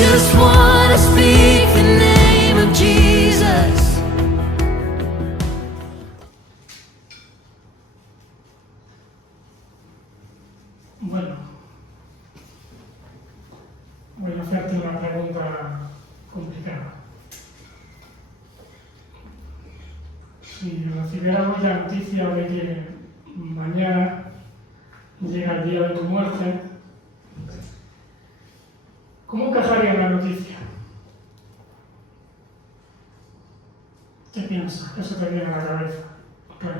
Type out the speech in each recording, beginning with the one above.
just want to speak the name of Jesus. Bueno, voy a hacerte una pregunta complicada. Si recibiéramos la noticia de que mañana llega el día de tu muerte, ¿cómo encajaría la noticia? ¿Qué piensas? ¿Qué se te viene a la cabeza? Pues,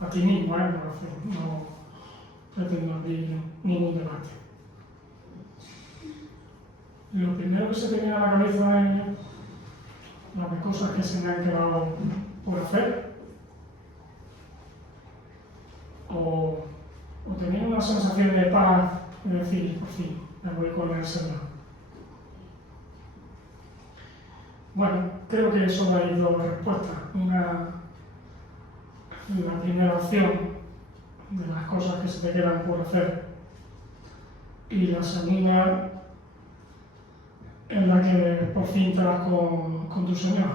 a ti mismo, no pretendo abrir ningún debate. Lo primero que se te viene a la cabeza es las cosas que se me han quedado por hacer, o tener una sensación de paz y decir, por fin, me voy con el Señor. Bueno, creo que solo hay dos respuestas. La primera opción, de las cosas que se te quedan por hacer, y la segunda, en la que por fin te vas con tu Señor.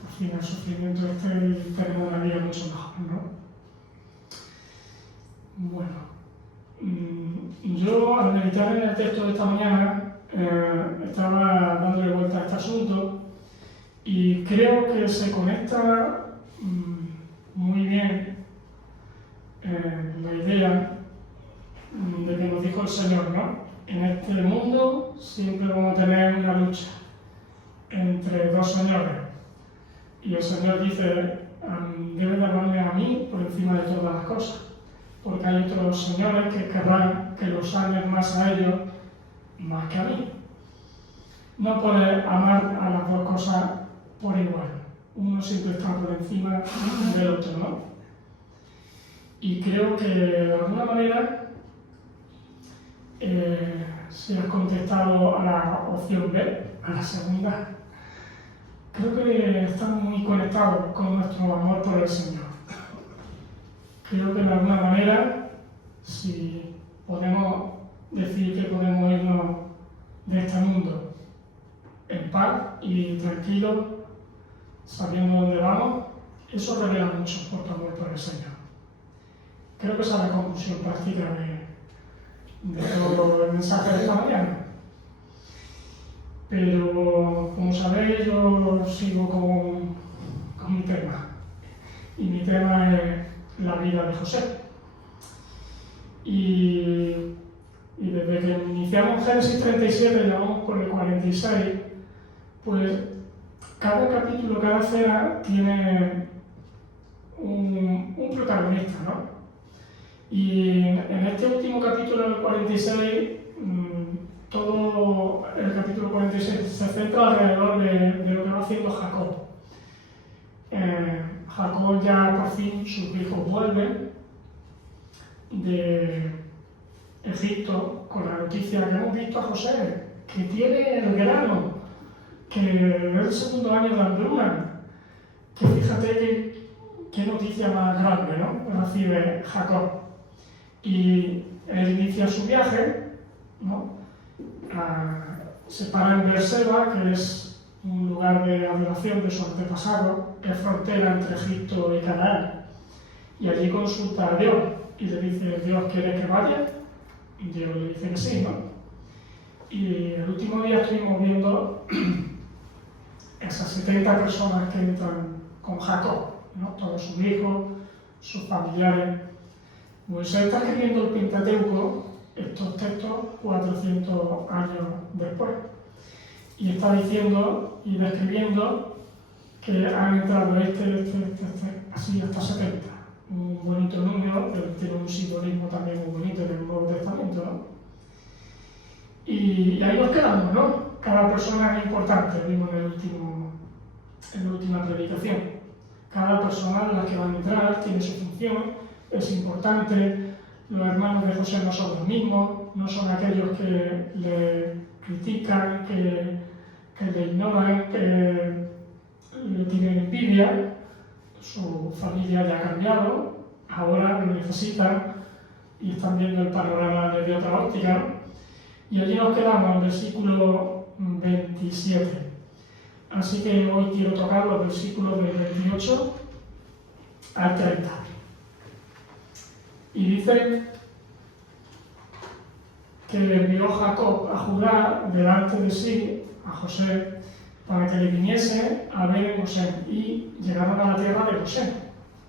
Por fin el sufrimiento y tenemos una vida mucho mejor, ¿no? Bueno, yo al meditar en el texto de esta mañana estaba dándole vuelta a este asunto y creo que se conecta muy bien la idea de que nos dijo el Señor, ¿no? En este mundo siempre vamos a tener una lucha entre dos señores. Y el Señor dice, debe de amarme a mí por encima de todas las cosas, porque hay otros señores que querrán que los amen más a ellos más que a mí. No puedes amar a las dos cosas por igual. Uno siempre está por encima del otro, ¿no? Y creo que de alguna manera, si has contestado a la opción B, a la segunda, creo que estamos muy conectados con nuestro amor por el Señor. Creo que de alguna manera, si podemos decir que podemos irnos de este mundo en paz y tranquilos, sabiendo dónde vamos, eso revela mucho por tu amor por el Señor. Creo que esa es la conclusión práctica de todo el mensaje de esta mañana. Pero, como sabéis, yo sigo con mi tema. Y mi tema es la vida de José. Y desde que iniciamos Génesis 37 y vamos por el 46, pues cada capítulo, cada escena tiene un protagonista, ¿no? Y en este último capítulo, el 46, todo el capítulo 46 se centra alrededor de lo que va haciendo Jacob. Jacob ya por fin, sus hijos vuelven de Egipto con la noticia que hemos visto a José, que tiene el grano, que es el segundo año de hambruna, que fíjate qué noticia más grande, ¿no? Recibe Jacob. Y él inicia su viaje, ¿no? Se para en Beerseba, que es un lugar de adoración de su antepasado, que es frontera entre Egipto y Canaán. Y allí consulta a Dios y le dice, ¿Dios quiere que vaya? Y Dios le dice que sí, ¿no? Y el último día estuvimos viendo esas 70 personas que entran con Jacob, ¿no? Todos sus hijos, sus familiares. Moisés está escribiendo el Pentateuco, estos textos, 400 años después. Y está diciendo y describiendo que han entrado así hasta 70. Un bonito número, pero tiene un simbolismo también muy bonito en el Nuevo Testamento, ¿no? Y ahí nos quedamos, ¿no? Cada persona es importante, vimos en la última predicación. Cada persona de la que va a entrar tiene su función, es importante. Los hermanos de José no son los mismos, no son aquellos que le critican, que le ignoran, que le tienen envidia. Su familia ya ha cambiado, ahora lo necesitan y están viendo el panorama desde otra óptica. Y allí nos quedamos en el versículo 27. Así que hoy quiero tocar los versículos del 28 al 30. Y dice que envió Jacob a Judá delante de sí, a José, para que le viniese a ver en Gosén, y llegaron a la tierra de Gosén.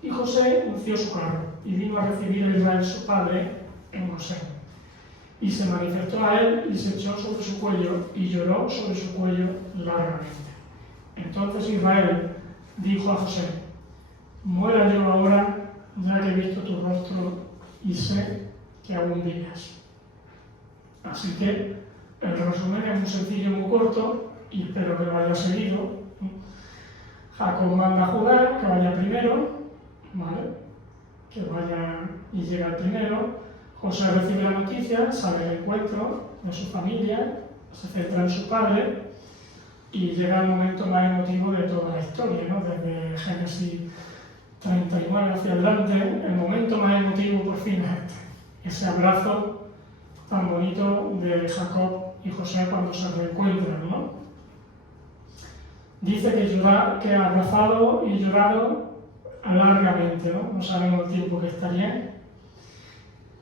Y José unció su carro, y vino a recibir a Israel su padre en Gosén. Y se manifestó a él, y se echó sobre su cuello, y lloró sobre su cuello largamente. Entonces Israel dijo a José: muera yo ahora, ya que he visto tu rostro, y sé que aún vives. Así que el resumen es muy sencillo y muy corto, y espero que lo haya seguido. Jacob manda a Judá que vaya primero, ¿vale? Que vaya y llega el primero. José recibe la noticia, sale al encuentro de su familia, se centra en su padre y llega el momento más emotivo de toda la historia, ¿no? Desde Génesis 39 hacia adelante, el momento más emotivo por fin es ese abrazo tan bonito de Jacob y José cuando se reencuentran, ¿no? Dice que ha abrazado y llorado largamente, ¿no? No sabemos el tiempo que estaría,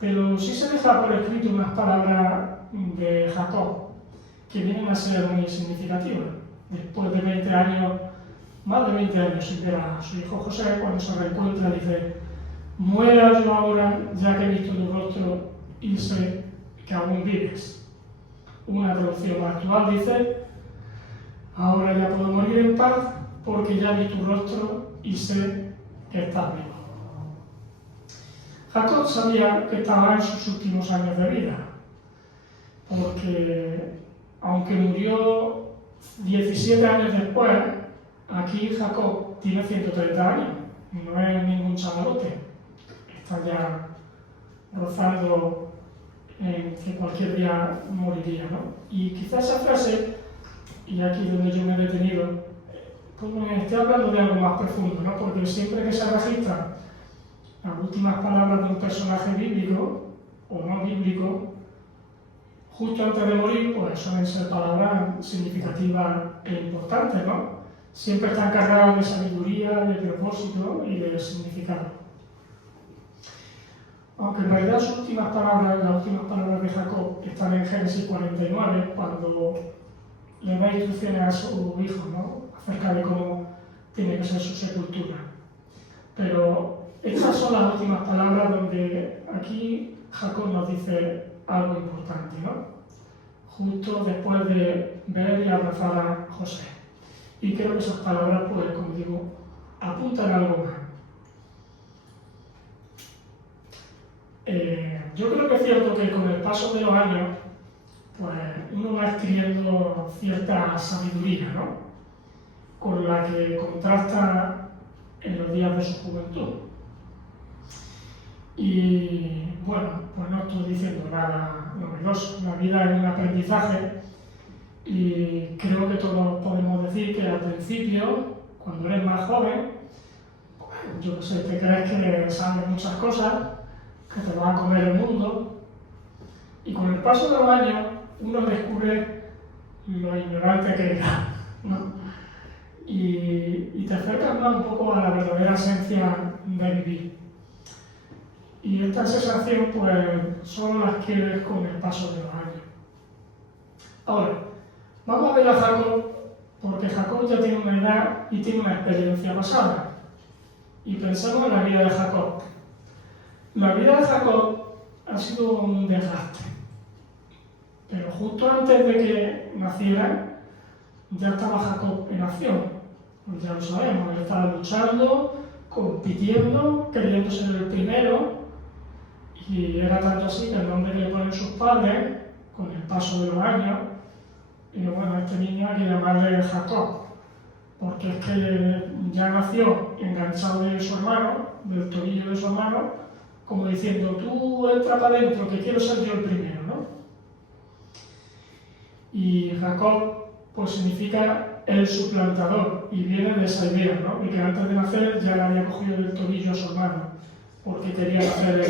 pero sí se deja por escrito unas palabras de Jacob que vienen a ser muy significativas. Después de 20 años, más de 20 años sin ver a su hijo José, cuando se reencuentra dice: muera yo ahora, ya que he visto tu rostro y sé que aún vives. Una traducción más actual dice: ahora ya puedo morir en paz porque ya vi tu rostro y sé que estás vivo. Jacob sabía que estaba en sus últimos años de vida, porque aunque murió 17 años después, aquí Jacob tiene 130 años, no es ningún chavalote, está ya rozando en que cualquier día moriría, ¿no? Y quizás esa frase, y aquí donde yo me he detenido, pues me estoy hablando de algo más profundo, ¿no? Porque siempre que se registran las últimas palabras de un personaje bíblico o no bíblico, justo antes de morir, pues suelen ser palabras significativas e importantes, ¿no? Siempre están cargadas de sabiduría, de propósito y de significado. Aunque en realidad las últimas palabras de Jacob están en Génesis 49, cuando le da instrucciones a su hijo, ¿no? Acerca de cómo tiene que ser su sepultura. Pero estas son las últimas palabras donde aquí Jacob nos dice algo importante, ¿no? Justo después de ver y abrazar a José. Y creo que esas palabras, pues, como digo, apuntan a algo más. Yo creo que es cierto que con el paso de los años, pues uno va adquiriendo cierta sabiduría, ¿no? Con la que contrasta en los días de su juventud. Y bueno, pues no estoy diciendo nada novedoso. La vida es un aprendizaje y creo que todos podemos decir que al principio, cuando eres más joven, pues, yo qué sé, te crees que sabes muchas cosas, que te vas a comer el mundo, y con el paso de los años uno descubre lo ignorante que era, ¿no? Y te acercas más un poco a la verdadera esencia de vivir. Y esta sensación, pues, solo la adquieres con el paso de los años. Ahora, vamos a ver a Jacob, porque Jacob ya tiene una edad y tiene una experiencia pasada. Y pensamos en la vida de Jacob. La vida de Jacob ha sido un desgaste. Pero justo antes de que naciera, ya estaba Jacob en acción. Ya lo sabemos, él estaba luchando, compitiendo, queriendo ser el primero. Y era tanto así que el nombre que le ponen sus padres, con el paso de los años, y bueno, a este niño hay que llamarle Jacob, porque es que ya nació enganchado de su hermano, del tobillo de su hermano, como diciendo: tú entra para adentro, que quiero ser yo el primero, ¿no? Y Jacob, pues significa el suplantador, y viene de esa idea, ¿no? Y que antes de nacer ya le había cogido del tobillo a su hermano, porque quería nacer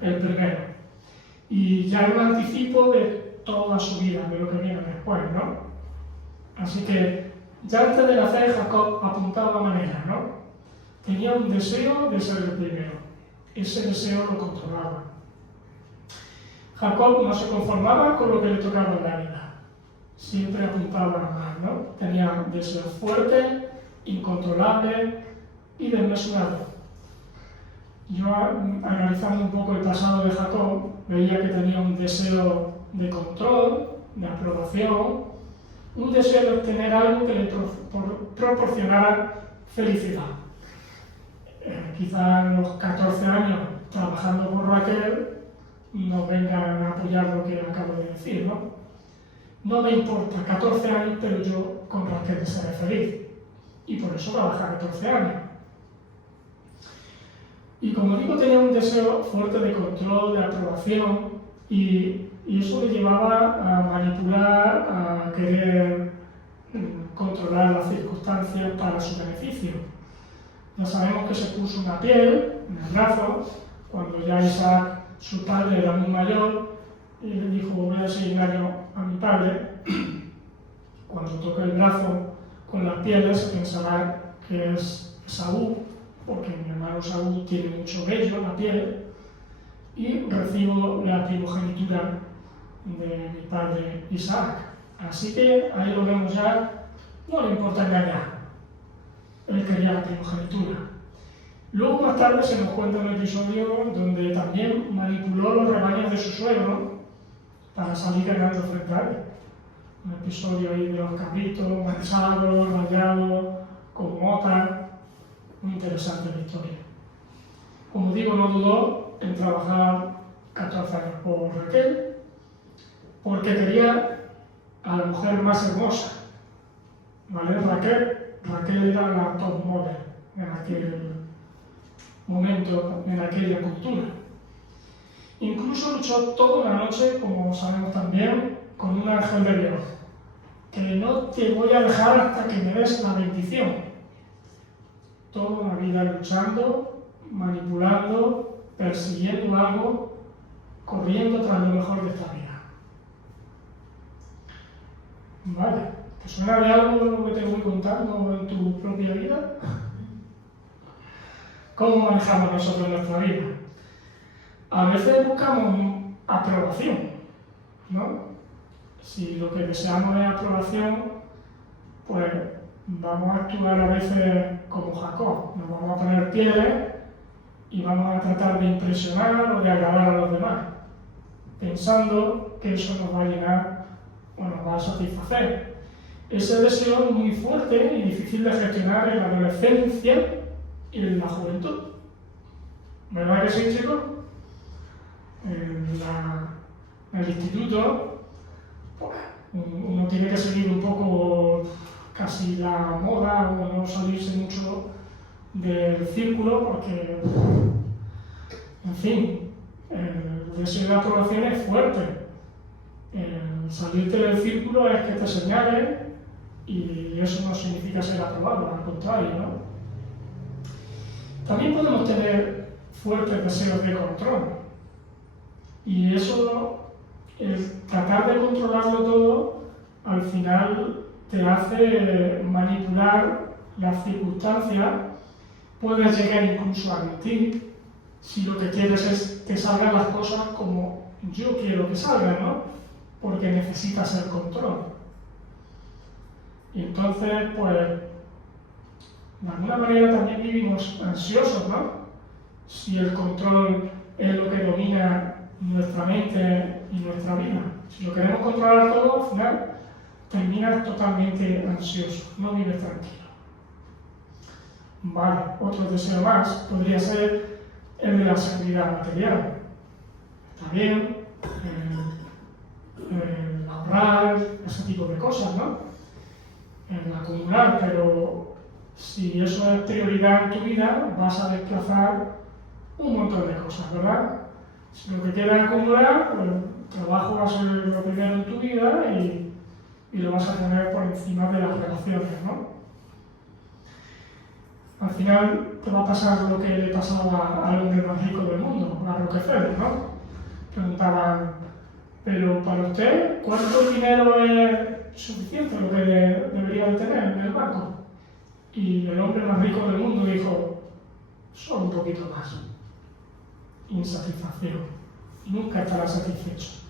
el primero. Y ya es un anticipo de toda su vida, de lo que viene después, ¿no? Así que ya antes de nacer Jacob apuntaba maneras, ¿no? Tenía un deseo de ser el primero. Ese deseo lo controlaba. Jacob no se conformaba con lo que le tocaba en la vida. Siempre apuntaba a más, ¿no? Tenía deseos fuertes, incontrolables y desmesurados. Yo, analizando un poco el pasado de Jacob, veía que tenía un deseo de control, de aprobación, un deseo de obtener algo que le proporcionara felicidad. Quizá en los 14 años, trabajando por Raquel, nos vengan a apoyar lo que acabo de decir, ¿no? No me importa, 14 años, pero yo con Raquel seré feliz. Y por eso trabajé 14 años. Y como digo, tenía un deseo fuerte de control, de aprobación, y eso le llevaba a manipular, a querer controlar las circunstancias para su beneficio. Ya sabemos que se puso una piel en el brazo, cuando ya Isaac, su padre, era muy mayor, y le dijo, voy a seguir engaño a mi padre. Cuando toque el brazo con las pieles, se pensará que es Esaú, porque mi hermano Esaú tiene mucho vello en la piel, y recibo la primogenitura de mi padre Isaac. Así que ahí lo vemos ya, no le importa engañar. Él quería la primogenitura. Luego más tarde se nos cuenta un episodio donde también manipuló los rebaños de su suegro para salir ganando frente a él. Un episodio ahí de los cabritos, manchados, rayados, con motas. Muy interesante la historia. Como digo, no dudó en trabajar 14 años por Raquel, porque quería a la mujer más hermosa. ¿Vale? Raquel era la top model en aquel momento, en aquella cultura. Incluso luchó toda la noche, como sabemos también, con un ángel de Dios, que no te voy a dejar hasta que me des la bendición. Toda la vida luchando, manipulando, persiguiendo algo, corriendo tras lo mejor de esta vida. Vale, ¿te suena de algo lo que te voy contando en tu propia vida? ¿Cómo manejamos nosotros nuestra vida? A veces buscamos aprobación, ¿no? Si lo que deseamos es aprobación, pues vamos a actuar a veces como Jacob. Nos vamos a poner pieles y vamos a tratar de impresionar o de agradar a los demás, pensando que eso nos va a llenar o nos va a satisfacer. Ese deseo es muy fuerte y difícil de gestionar en la adolescencia y en la juventud. ¿Verdad que sí, chicos? En el instituto, pues, uno tiene que seguir un poco casi la moda o no salirse mucho del círculo porque, en fin, el deseo de aprobación es fuerte. Salirte del círculo es que te señalen y eso no significa ser aprobado, al contrario, ¿no? También podemos tener fuertes deseos de control y eso, el tratar de controlarlo todo, al final te hace manipular las circunstancias, puedes llegar incluso a mentir si lo que quieres es que salgan las cosas como yo quiero que salgan, ¿no? Porque necesitas el control. Y entonces, pues, de alguna manera también vivimos ansiosos, ¿no? Si el control es lo que domina nuestra mente y nuestra vida. Si lo queremos controlar todo, al final terminas totalmente ansioso, no vives tranquilo. Vale, otro deseo más podría ser el de la seguridad material. Está bien, ahorrar, ese tipo de cosas, ¿no? El acumular, pero si eso es prioridad en tu vida, vas a desplazar un montón de cosas, ¿verdad? Si lo que quieres acumular, pues el trabajo va a ser lo primero en tu vida y lo vas a poner por encima de las relaciones, ¿no? Al final te va a pasar lo que le pasaba al hombre más rico del mundo, a Rockefeller, ¿no? Preguntaban, pero para usted, ¿cuánto dinero es suficiente lo que debería de tener en el banco? Y el hombre más rico del mundo dijo, solo un poquito más. Insatisfacción. Nunca estará satisfecho.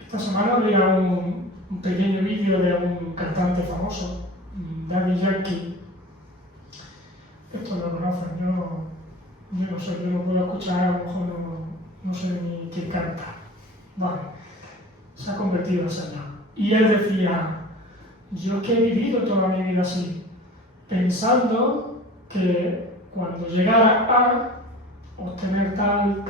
Esta semana veía un pequeño vídeo de un cantante famoso, Daddy Yankee. Esto lo conocen, yo no sé, yo no puedo escuchar, a lo mejor no sé ni quién canta. Vale, se ha convertido en Señor. Y él decía, yo que he vivido toda mi vida así, pensando que cuando llegara a obtener tal,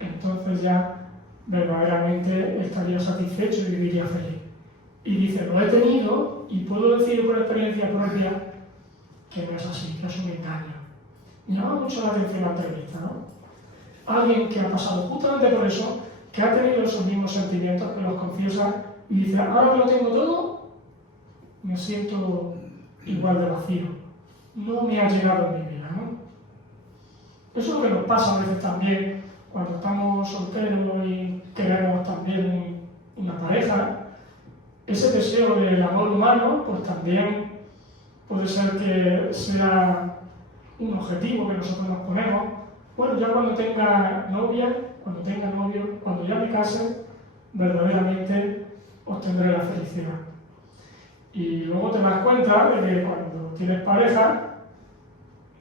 entonces ya verdaderamente estaría satisfecho y viviría feliz. Y dice, lo he tenido y puedo decir por experiencia propia que no es así, que es un engaño. Me llama mucho la atención la entrevista, ¿no? Alguien que ha pasado justamente por eso, que ha tenido esos mismos sentimientos, que los confiesa y dice, ahora que lo tengo todo, me siento igual de vacío. No me ha llegado en mi vida, ¿no? Eso es lo que nos pasa a veces también cuando estamos solteros y queremos también una pareja. Ese deseo del amor humano, pues también puede ser que sea un objetivo que nosotros nos ponemos. Bueno, ya cuando tenga novia, cuando tenga novio, cuando ya me case, verdaderamente obtendré la felicidad. Y luego te das cuenta de que cuando tienes pareja,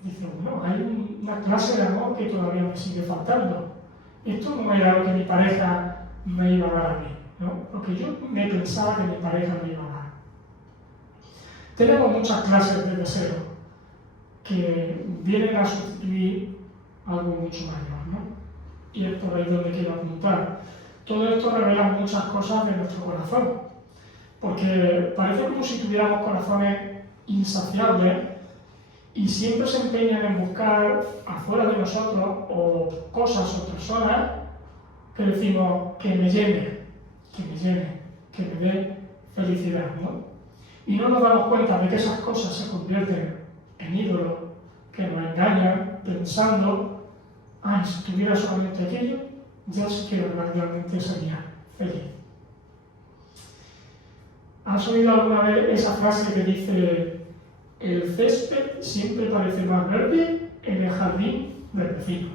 dices, bueno, hay una clase de amor que todavía me sigue faltando. Esto no era lo que mi pareja me iba a dar a mí, ¿no? Lo que yo me pensaba que mi pareja me iba a dar. Tenemos muchas clases de deseo que vienen a sustituir algo mucho mayor, ¿no? Y es por ahí donde quiero apuntar. Todo esto revela muchas cosas de nuestro corazón, porque parece como si tuviéramos corazones insaciables y siempre se empeñan en buscar afuera de nosotros o cosas o personas que decimos que me llene, que me dé felicidad, ¿no? Y no nos damos cuenta de que esas cosas se convierten en ídolos que nos engañan pensando, ay, si tuviera solamente aquello, ya sí que realmente sería feliz. ¿Has oído alguna vez esa frase que dice, el césped siempre parece más verde en el jardín del vecino?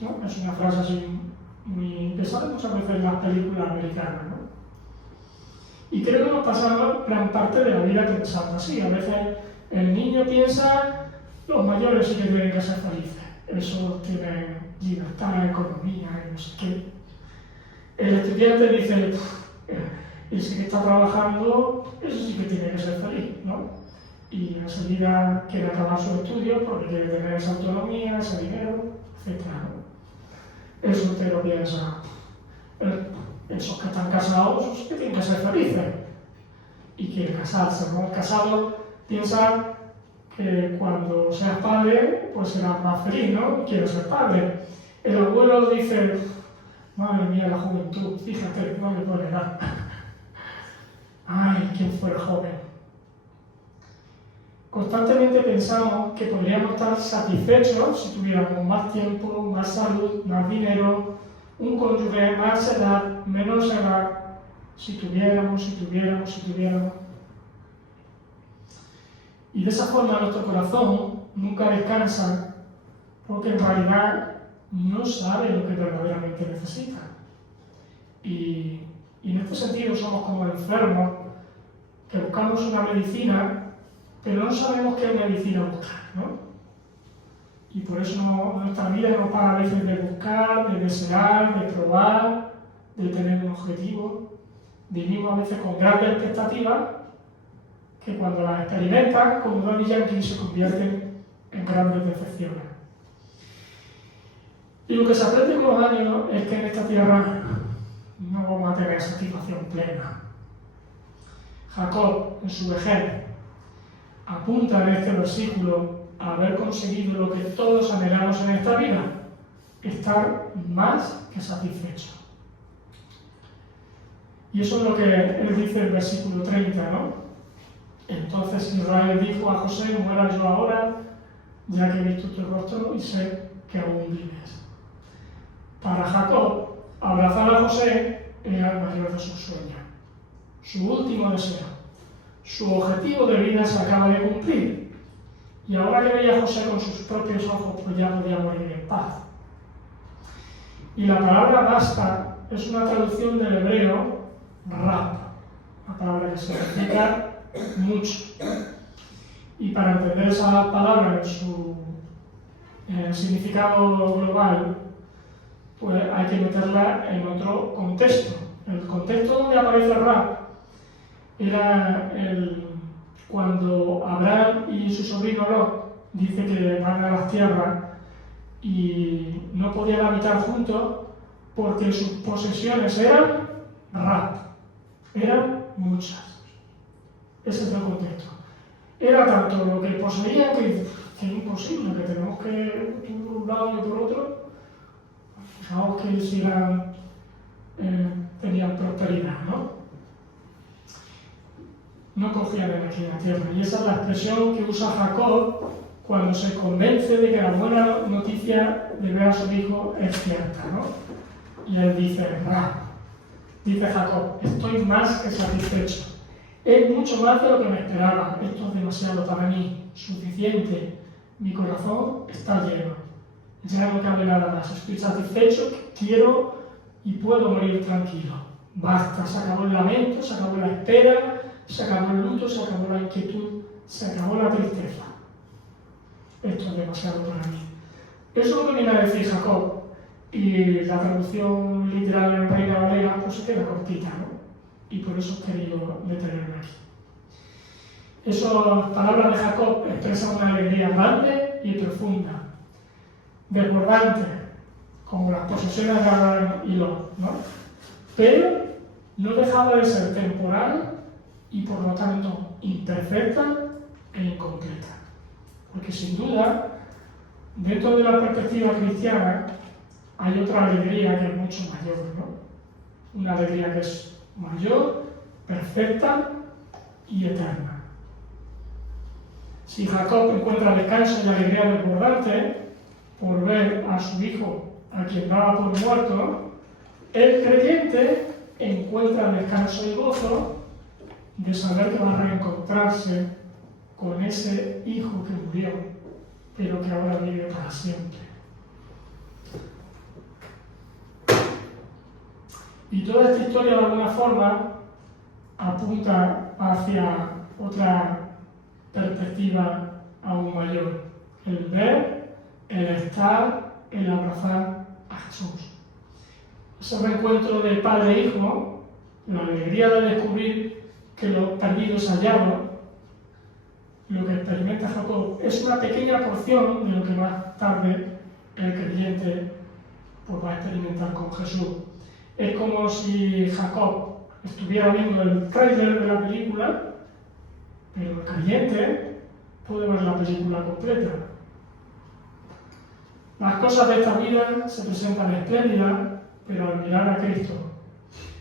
¿No? Es una frase así muy que sale muchas veces en las películas americanas, ¿no? Y creo que nos pasamos gran parte de la vida pensando así. A veces el niño piensa, los mayores sí que tienen que ser felices. Eso tiene libertad, economía y no sé qué. El estudiante dice, ese que está trabajando, eso sí que tiene que ser feliz, ¿no? Y enseguida quiere acabar sus estudios porque quiere tener esa autonomía, ese dinero, etc., ¿no? El soltero piensa, esos que están casados, esos que tienen que ser felices y quiere casarse, ¿no? El casado piensa que cuando seas padre, pues serás más feliz, ¿no? Quiero ser padre. El abuelo dice, madre mía, la juventud, fíjate, no le pone nada. Ay, ¿quién fuera joven? Constantemente pensamos que podríamos estar satisfechos si tuviéramos más tiempo, más salud, más dinero, un cónyuge, más edad, menos edad, si tuviéramos. Y de esa forma nuestro corazón nunca descansa porque en realidad no sabe lo que verdaderamente necesita. Y en este sentido somos como enfermos que buscamos una medicina pero no sabemos qué medicina buscar, ¿no? Y por eso nuestra vida no para a veces de buscar, de desear, de probar, de tener un objetivo. Vivimos a veces con grandes expectativas que cuando las experimentan, como Daddy Yankee, se convierten en grandes decepciones. Y lo que se aprende con los años es que en esta tierra no vamos a tener satisfacción plena. Jacob, en su vejez, apunta en este versículo a haber conseguido lo que todos anhelamos en esta vida, estar más que satisfecho. Y eso es lo que él dice en el versículo 30, ¿no? Entonces Israel dijo a José, muera yo ahora, ya que he visto tu rostro y sé que aún vives. Para Jacob, Abrazar a José era el mayor de sus sueños, su último deseo. Su objetivo de vida se acaba de cumplir. Y ahora que veía a José con sus propios ojos, pues ya podía morir en paz. Y la palabra basta es una traducción del hebreo rab, una palabra que significa mucho. Y para entender esa palabra en su significado global, pues hay que meterla en otro contexto. El contexto donde aparece rab era cuando Abraham y su sobrino Lot dice que van a las tierras y no podían habitar juntos porque sus posesiones eran rab, eran muchas. Ese es el contexto. Era tanto lo que poseían que es imposible, que tenemos que ir por un lado y por otro. Fijaos que si tenían prosperidad, ¿no? No cogían en aquella tierra. Y esa es la expresión que usa Jacob cuando se convence de que la buena noticia de ver a su hijo es cierta, ¿no? Y él dice, dice Jacob, estoy más que satisfecho. Es mucho más de lo que me esperaba. Esto es demasiado para mí, suficiente. Mi corazón está lleno. Ya no cabe nada más. Estoy satisfecho, quiero y puedo morir tranquilo. Basta, se acabó el lamento, se acabó la espera, se acabó el luto, se acabó la inquietud, se acabó la tristeza. Esto es demasiado para mí. Eso es lo que viene a decir Jacob. Y la traducción literal en Reina Valera pues se queda cortita, ¿no? Y por eso he querido detenerme aquí. Esas palabras de Jacob expresan una alegría grande y profunda, desbordante, como las posesiones de Abraham y Lot, ¿no? Pero no dejaba de ser temporal y por lo tanto imperfecta e incompleta. Porque sin duda, dentro de la perspectiva cristiana, hay otra alegría que es mucho mayor, ¿no? Una alegría que es mayor, perfecta y eterna. Si Jacob encuentra descanso y alegría desbordante por ver a su hijo, a quien daba por muerto, el creyente encuentra descanso y gozo de saber que va a reencontrarse con ese hijo que murió, pero que ahora vive para siempre. Y toda esta historia de alguna forma apunta hacia otra perspectiva aún mayor, el ver, el estar, el abrazar a Jesús. Ese reencuentro de padre e hijo, la alegría de descubrir que los perdidos hallados, lo que experimenta Jacob, es una pequeña porción de lo que más tarde el creyente pues, va a experimentar con Jesús. Es como si Jacob estuviera viendo el tráiler de la película, pero el creyente puede ver la película completa. Las cosas de esta vida se presentan espléndidas, pero al mirar a Cristo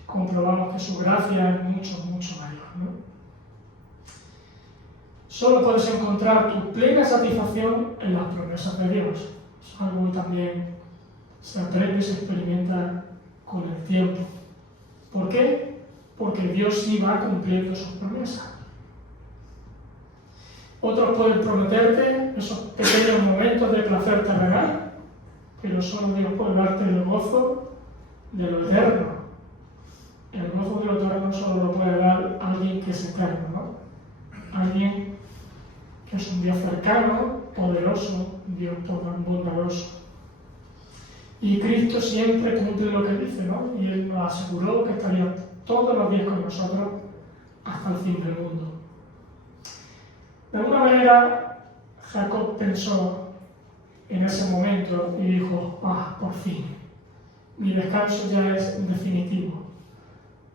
comprobamos que su gracia es mucho, mucho mayor, ¿no? Solo puedes encontrar tu plena satisfacción en las promesas de Dios. Es algo que también se aprende y se experimenta con el tiempo. ¿Por qué? Porque Dios sí va cumpliendo sus promesas. Otros pueden prometerte esos pequeños momentos de placer terrenal, pero solo Dios puede darte el gozo de lo eterno. El gozo de lo eterno solo lo puede dar alguien que es eterno, ¿no? Alguien que es un Dios cercano, poderoso, Dios bondadoso. Y Cristo siempre cumple lo que dice, ¿no? Y Él nos aseguró que estaría todos los días con nosotros hasta el fin del mundo. De alguna manera, Jacob pensó en ese momento y dijo, por fin, mi descanso ya es definitivo.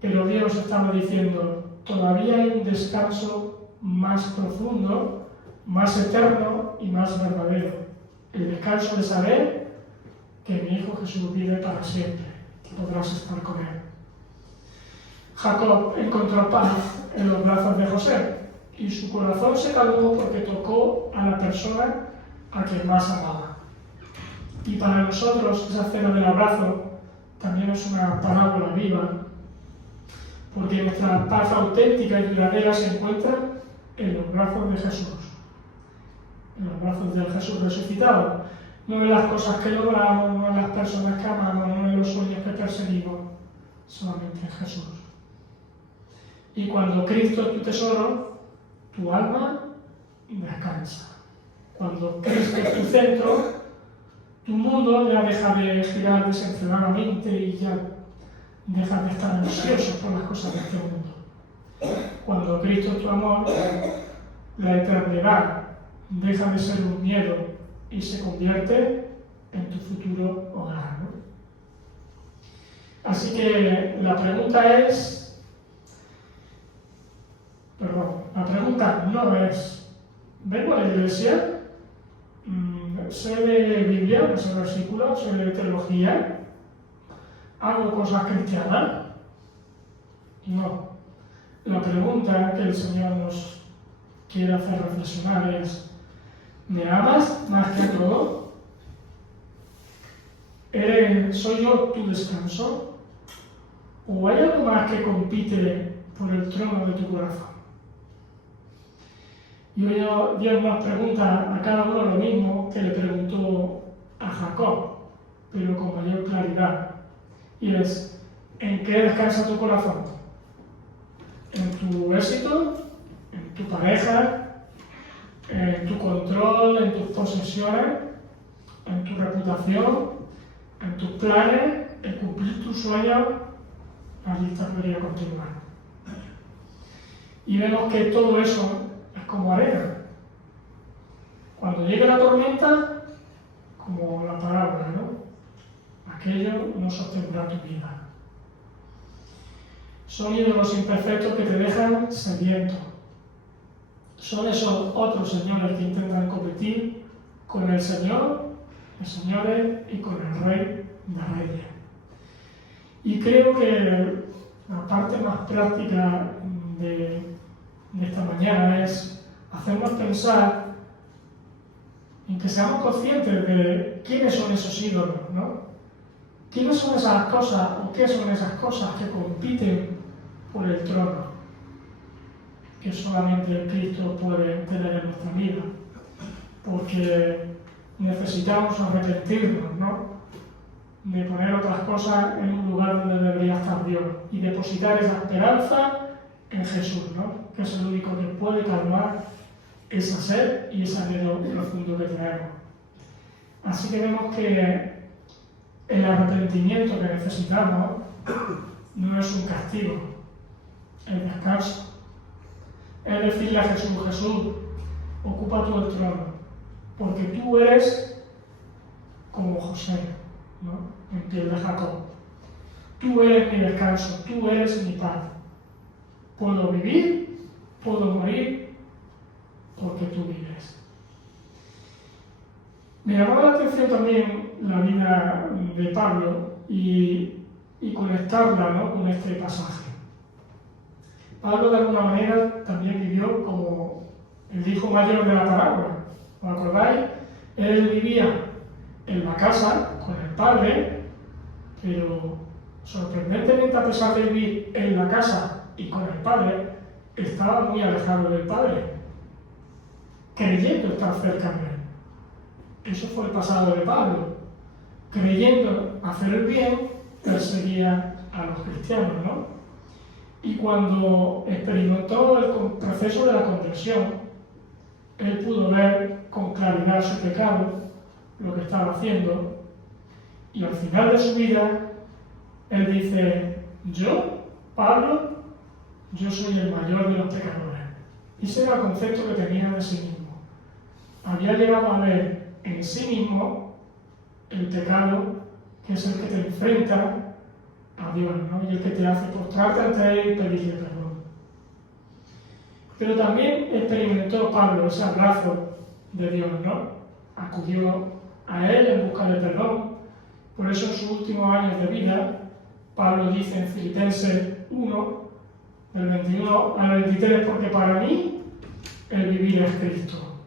Pero Dios estaba diciendo, todavía hay un descanso más profundo, más eterno y más verdadero. El descanso de saber que mi Hijo Jesús vive para siempre, que podrás estar con Él. Jacob encontró paz en los brazos de José y su corazón se calmó porque tocó a la persona a quien más amaba. Y para nosotros esa cena del abrazo también es una parábola viva, porque nuestra paz auténtica y duradera se encuentra en los brazos de Jesús, en los brazos de Jesús resucitado, no en las cosas que logramos, no en las personas que amamos, no en los sueños que perseguimos, solamente en Jesús. Y cuando Cristo es tu tesoro, tu alma descansa. Cuando Cristo es tu centro, tu mundo ya deja de girar desenfrenadamente y ya deja de estar ansioso por las cosas de este mundo. Cuando Cristo es tu amor, la eternidad deja de ser un miedo y se convierte en tu futuro hogar, ¿no? Así que la pregunta no es, ¿vengo a la iglesia? ¿Sé de Biblia, no sé versículos, sé de teología? ¿Hago cosas cristianas? No. La pregunta que el Señor nos quiere hacer reflexionar es, ¿me amas más que todo? ¿Soy yo tu descanso? ¿O hay algo más que compite por el trono de tu corazón? Y hoy Dios nos pregunta a cada uno lo mismo que le preguntó a Jacob, pero con mayor claridad. Y es, ¿en qué descansa tu corazón? ¿En tu éxito? ¿En tu pareja? ¿En tu control? ¿En tus posesiones? ¿En tu reputación? ¿En tus planes? ¿En cumplir tus sueños? La lista podría continuar. Y vemos que todo eso es como arena. Cuando llegue la tormenta, como la parábola, ¿no? Aquello no sostendrá tu vida. Son ídolos imperfectos que te dejan sediento. Son esos otros señores que intentan competir con el Señor de señores y con el Rey de reyes. Y creo que la parte más práctica de esta mañana es hacernos pensar en que seamos conscientes de quiénes son esos ídolos, ¿no? ¿Quiénes son esas cosas o qué son esas cosas que compiten por el trono que solamente Cristo puede tener en nuestra vida? Porque necesitamos arrepentirnos, ¿no? De poner otras cosas en un lugar donde debería estar Dios y depositar esa esperanza en Jesús, ¿no? Que es el único que puede calmar esa sed y ese anhelo profundo que tenemos. Así que vemos que el arrepentimiento que necesitamos no es un castigo, es descanso. Es decirle a Jesús, Jesús, ocupa tú el trono, porque tú eres como José, ¿no? En piel de Jacob. Tú eres mi descanso, tú eres mi paz. Puedo vivir, puedo morir, porque tú vives. Me llamó la atención también la vida de Pablo y conectarla, ¿no? Con este pasaje. Pablo de alguna manera también vivió como el hijo mayor de la parábola. ¿Os acordáis? Él vivía en la casa con el padre, pero sorprendentemente, a pesar de vivir en la casa y con el padre, estaba muy alejado del padre, creyendo estar cerca de él. Eso fue el pasado de Pablo. Creyendo hacer el bien, perseguía a los cristianos, ¿no? Y cuando experimentó el proceso de la conversión, él pudo ver con claridad su pecado, lo que estaba haciendo, y al final de su vida, él dice, yo, Pablo, yo soy el mayor de los pecadores. Ese era el concepto que tenía de sí mismo. Había llegado a ver en sí mismo el pecado, que es el que te enfrenta a Dios, ¿no? Y el que te hace postrarte ante Él y pedirle perdón. Pero también experimentó Pablo ese abrazo de Dios, ¿no? Acudió a Él en busca de perdón. Por eso en sus últimos años de vida, Pablo dice en Filipenses 1, del 21 al 23, porque para mí el vivir es Cristo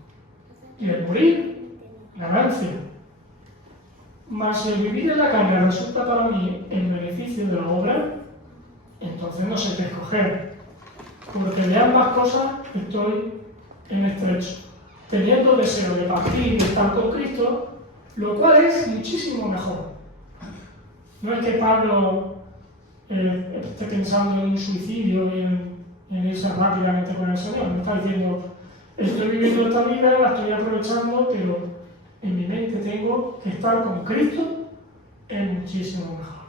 y el morir, ganancia. Mas si el vivir en la carne resulta para mí en beneficio de la obra, entonces no sé qué escoger, porque de ambas cosas estoy en estrecho, teniendo deseo de partir y de estar con Cristo, lo cual es muchísimo mejor. No es que Pablo esté pensando en un suicidio y en irse rápidamente con el Señor. Me está diciendo, estoy viviendo esta vida, la estoy aprovechando, pero en mi mente tengo que estar con Cristo, es muchísimo mejor.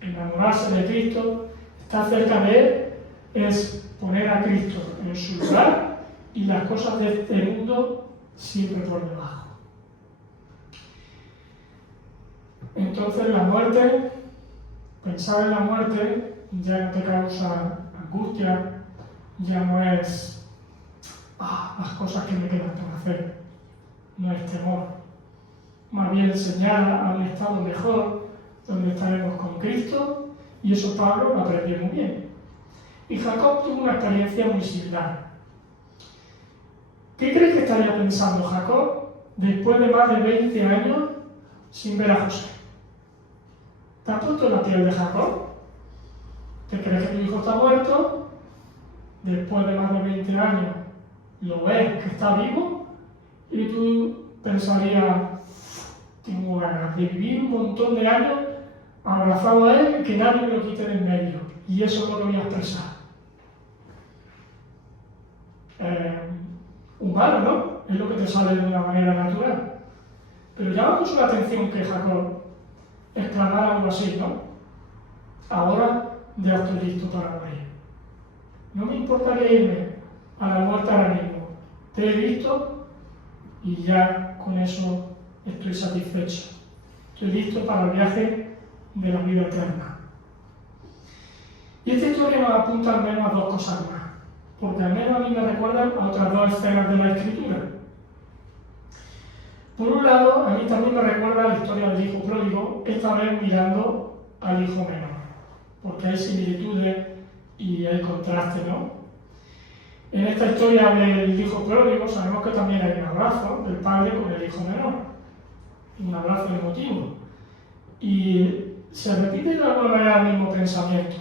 Enamorarse de Cristo, estar cerca de Él, es poner a Cristo en su lugar y las cosas de este mundo siempre por debajo. Entonces la muerte, pensar en la muerte ya no te causa angustia, ya no es las cosas que me quedan por hacer, no es temor, más bien señala a un estado mejor donde estaremos con Cristo, y eso Pablo lo aprendió muy bien. Y Jacob tuvo una experiencia muy similar. ¿Qué crees que estaría pensando Jacob después de más de 20 años sin ver a José? ¿Te has puesto en la piel de Jacob? ¿Te crees que tu hijo está muerto? Después de más de 20 años lo ves que está vivo y tú pensarías, tengo ganas de vivir un montón de años abrazado a él y que nadie me lo quite de en medio, y eso no lo voy a expresar. Humano, ¿no? Es lo que te sale de una manera natural. Pero llama mucho la atención que Jacob exclamara algo así, ¿no? Ahora ya estoy listo para morir. No me importaría irme a la muerte ahora mismo. Te he visto y ya con eso estoy satisfecho. Estoy listo para el viaje de la vida eterna. Y esta historia nos apunta al menos a dos cosas más, porque al menos a mí me recuerdan a otras dos escenas de la Escritura. Por un lado, a mí también me recuerda la historia del hijo pródigo, esta vez mirando al hijo menor, porque hay similitudes y hay contraste, ¿no? En esta historia del hijo pródigo sabemos que también hay un abrazo del padre con el hijo menor, un abrazo emotivo, y se repite de alguna manera el mismo pensamiento.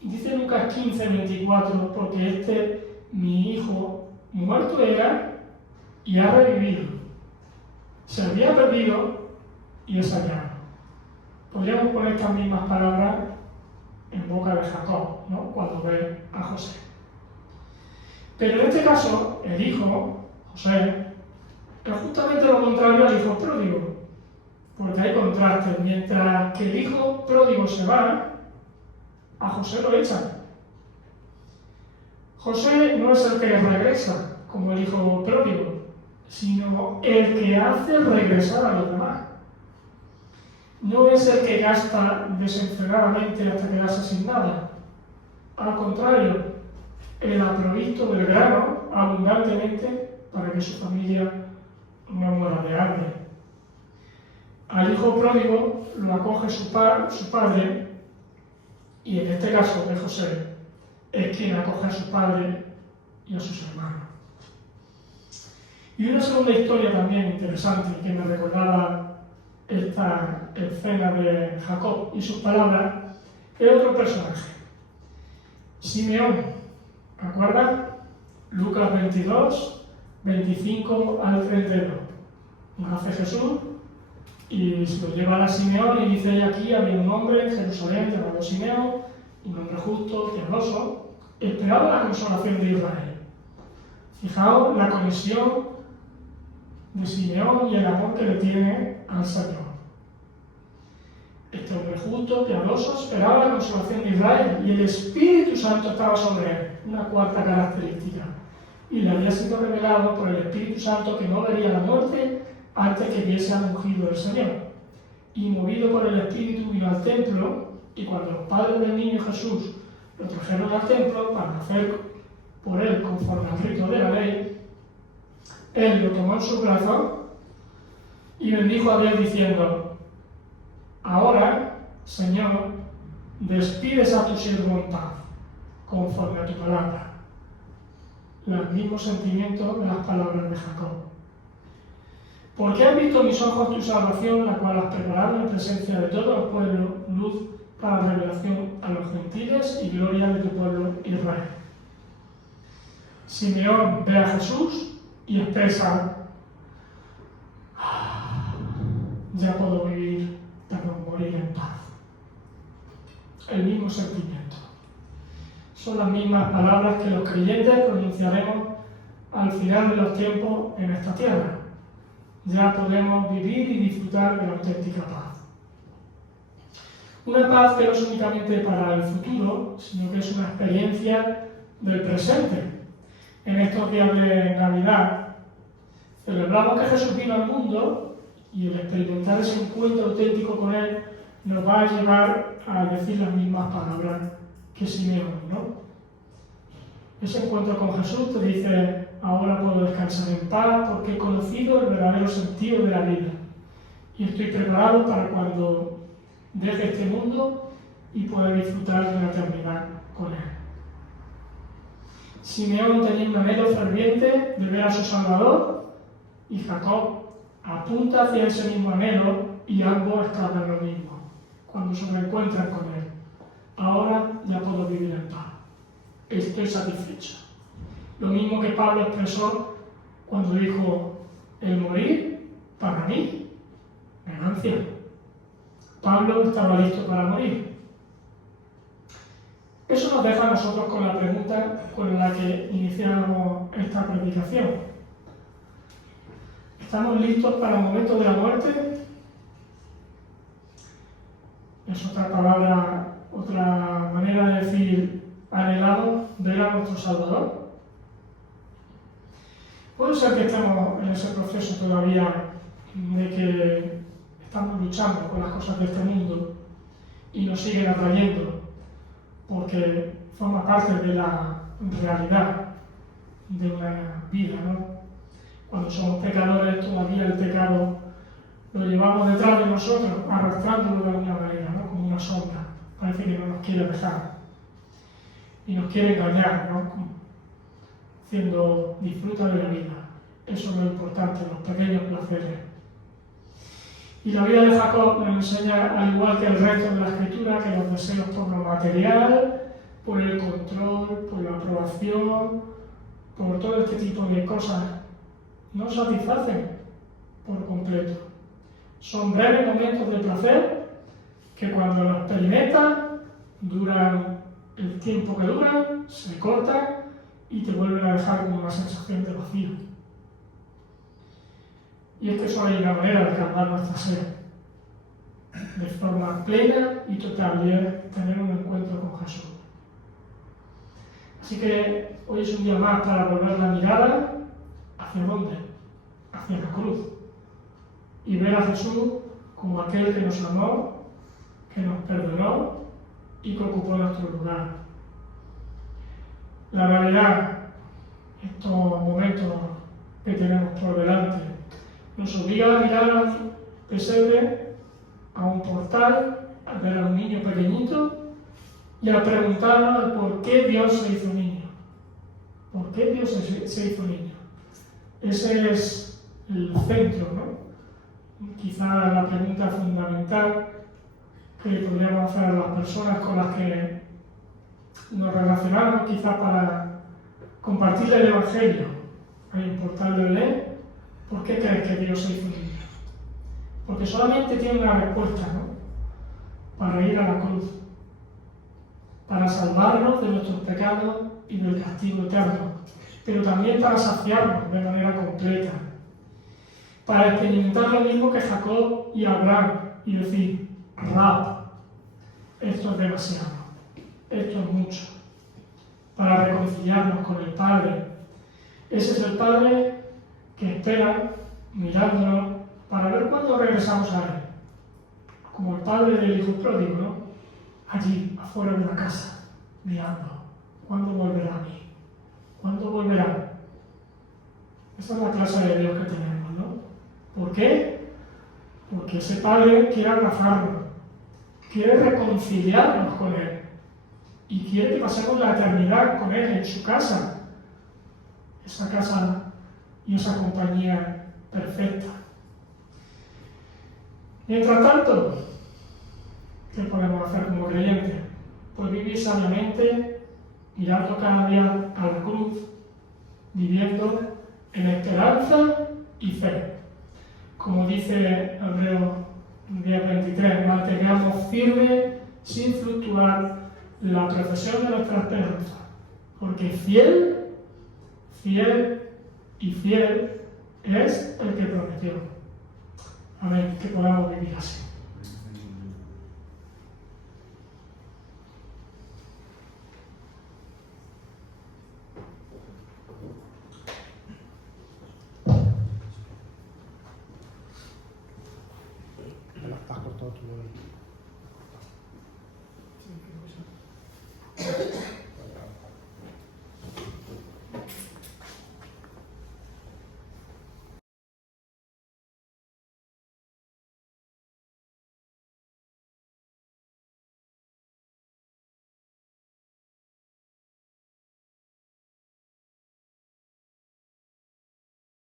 Dice Lucas 15:24, porque mi hijo, muerto era y ha revivido. Se había perdido y es hallado. Podríamos poner estas mismas palabras en boca de Jacob, ¿no? Cuando ve a José. Pero en este caso, el hijo, José, es justamente lo contrario al hijo pródigo, porque hay contrastes. Mientras que el hijo pródigo se va, a José lo echan. José no es el que regresa, como el hijo pródigo, sino el que hace regresar a los demás. No es el que gasta desenfrenadamente hasta quedarse sin nada. Al contrario, él ha provisto del grano abundantemente para que su familia no muera de hambre. Al hijo pródigo lo acoge su padre, y en este caso de José es quien acoge a su padre y a sus hermanos. Y una segunda historia también interesante que me recordaba esta escena de Jacob y sus palabras es otro personaje, Simeón. ¿Recuerdan? Lucas 22, 25 al 32. Nace Jesús y se lo llevan a Simeón y dice: aquí había un hombre en Jerusalén llamado Simeón, un hombre justo, piadoso, esperaba la consolación de Israel. Fijaos la conexión de Simeón y el amor que le tiene al Señor. Este hombre justo, piadoso, esperaba la consolación de Israel y el Espíritu Santo estaba sobre él, una cuarta característica. Y le había sido revelado por el Espíritu Santo que no vería la muerte antes que viese al ungido del Señor. Y movido por el Espíritu vino al templo, y cuando los padres del niño Jesús lo trajeron al templo para hacer por él conforme al rito de la ley, él lo tomó en sus brazos y bendijo a Dios diciendo: ahora, Señor, despides a tu siervo en paz, conforme a tu palabra. Los mismos sentimientos de las palabras de Jacob. Porque han visto mis ojos tu salvación, la cual has preparado en presencia de todos los pueblos, luz para revelación a los gentiles y gloria de tu pueblo Israel. Simeón ve a Jesús y expresa: ya puedo morir en paz. El mismo sentimiento. Son las mismas palabras que los creyentes pronunciaremos al final de los tiempos en esta tierra. Ya podemos vivir y disfrutar de la auténtica paz. Una paz que no es únicamente para el futuro, sino que es una experiencia del presente. En estos días de Navidad celebramos que Jesús vino al mundo y el experimentar ese encuentro auténtico con Él nos va a llevar a decir las mismas palabras que Simeón, ¿no? Ese encuentro con Jesús te dice: ahora puedo descansar en paz porque he conocido el verdadero sentido de la vida y estoy preparado para cuando deje este mundo y poder disfrutar de la eternidad con Él. Simeón tenía un anhelo ferviente de ver a su Salvador y Jacob apunta hacia ese mismo anhelo y ambos exclaman lo mismo cuando se reencuentran con Él: ahora ya puedo vivir en paz, estoy satisfecho. Lo mismo que Pablo expresó cuando dijo: el morir, para mí, ganancia. Pablo estaba listo para morir. Eso nos deja a nosotros con la pregunta con la que iniciamos esta predicación. ¿Estamos listos para el momento de la muerte? Es otra palabra, otra manera de decir anhelamos ver a nuestro Salvador. Puede ser que estemos en ese proceso todavía de que estamos luchando con las cosas de este mundo y nos siguen atrayendo porque forma parte de la realidad de una vida, ¿no? Cuando somos pecadores todavía el pecado lo llevamos detrás de nosotros, arrastrándolo de alguna manera, ¿no? Como una sombra. Parece que no nos quiere dejar y nos quiere engañar, ¿no? Diciendo: disfruta de la vida. Eso es lo importante, los pequeños placeres. Y la vida de Jacob nos enseña, al igual que el resto de la Escritura, que los deseos por lo material, por el control, por la aprobación, por todo este tipo de cosas, no satisfacen por completo. Son breves momentos de placer que cuando los experimentan duran el tiempo que duran, se cortan y te vuelven a dejar como una sensación de vacío. Y es que solo hay una manera de calmar nuestra sed, de forma plena y total, y es tener un encuentro con Jesús. Así que hoy es un día más para volver la mirada ¿hacia dónde? Hacia la cruz. Y ver a Jesús como aquel que nos amó, que nos perdonó y que ocupó nuestro lugar. La realidad, estos momentos que tenemos por delante, nos obliga a mirar al pesebre, a un portal, a ver a un niño pequeñito y a preguntarnos por qué Dios se hizo niño. ¿Por qué Dios se hizo niño? Ese es el centro, ¿no? Quizá la pregunta fundamental que podríamos hacer a las personas con las que nos relacionamos, quizá para compartir el Evangelio, a importarle leer. ¿Por qué crees que Dios se hizo niño? Porque solamente tiene una respuesta, ¿no? Para ir a la cruz, para salvarnos de nuestros pecados y del castigo eterno, pero también para saciarnos de manera completa, para experimentar lo mismo que Jacob y Abraham y decir: Rab, esto es demasiado, esto es mucho, para reconciliarnos con el Padre. Ese es el Padre que espera mirándonos para ver cuándo regresamos a Él, como el padre del hijo pródigo, ¿no? Allí, afuera de la casa, mirando, ¿cuándo volverá a mí? ¿Cuándo volverá? Esa es la clase de Dios que tenemos, ¿no? ¿Por qué? Porque ese Padre quiere abrazarnos, quiere reconciliarnos con Él y quiere que pasemos la eternidad con Él en su casa, esa casa y esa compañía perfecta, Mientras tanto, ¿qué podemos hacer como creyentes? Pues vivir sabiamente, mirando cada día a la cruz, viviendo en esperanza y fe. Como dice Hebreos 10:23, mantengamos firme, sin fluctuar, la profesión de nuestra esperanza, porque fiel y fiel es el que prometió. Amén, que podamos vivir así.